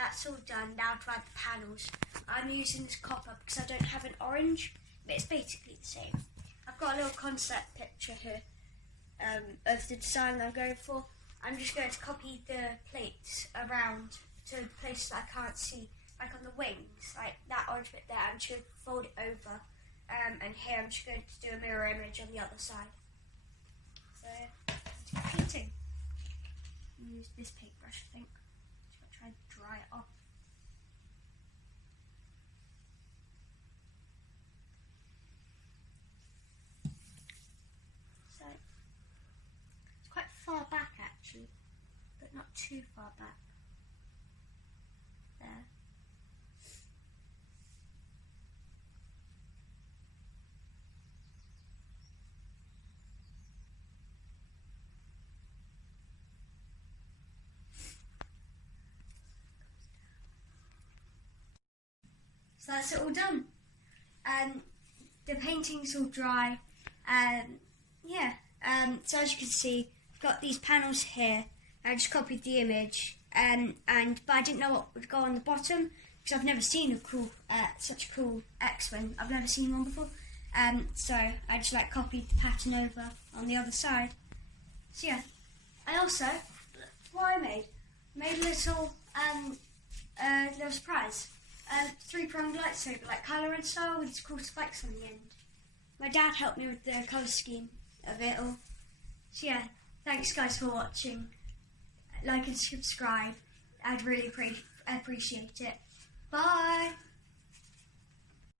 that's all done. Now to add the panels. I'm using this copper because I don't have an orange, but it's basically the same. I've got a little concept picture here of the design I'm going for. I'm just going to copy the plates around to places I can't see, like on the wings, like that orange bit there. I'm just going to fold it over, and here I'm just going to do a mirror image on the other side. So, let's get painting. Use this paintbrush, I think. Just got to try and dry it off. So, it's quite far back actually, but not too far back. There. So that's it all done. The painting's all dry. So as you can see, I've got these panels here. I just copied the image, but I didn't know what would go on the bottom because I've never seen such a cool X-wing. I've never seen one before. So I just copied the pattern over on the other side. So yeah, and also what I made a little surprise. 3-pronged lightsaber, like Kylo Ren style, with these cool spikes on the end. My dad helped me with the colour scheme of it all. So yeah, thanks guys for watching. Like and subscribe. I'd really appreciate it. Bye!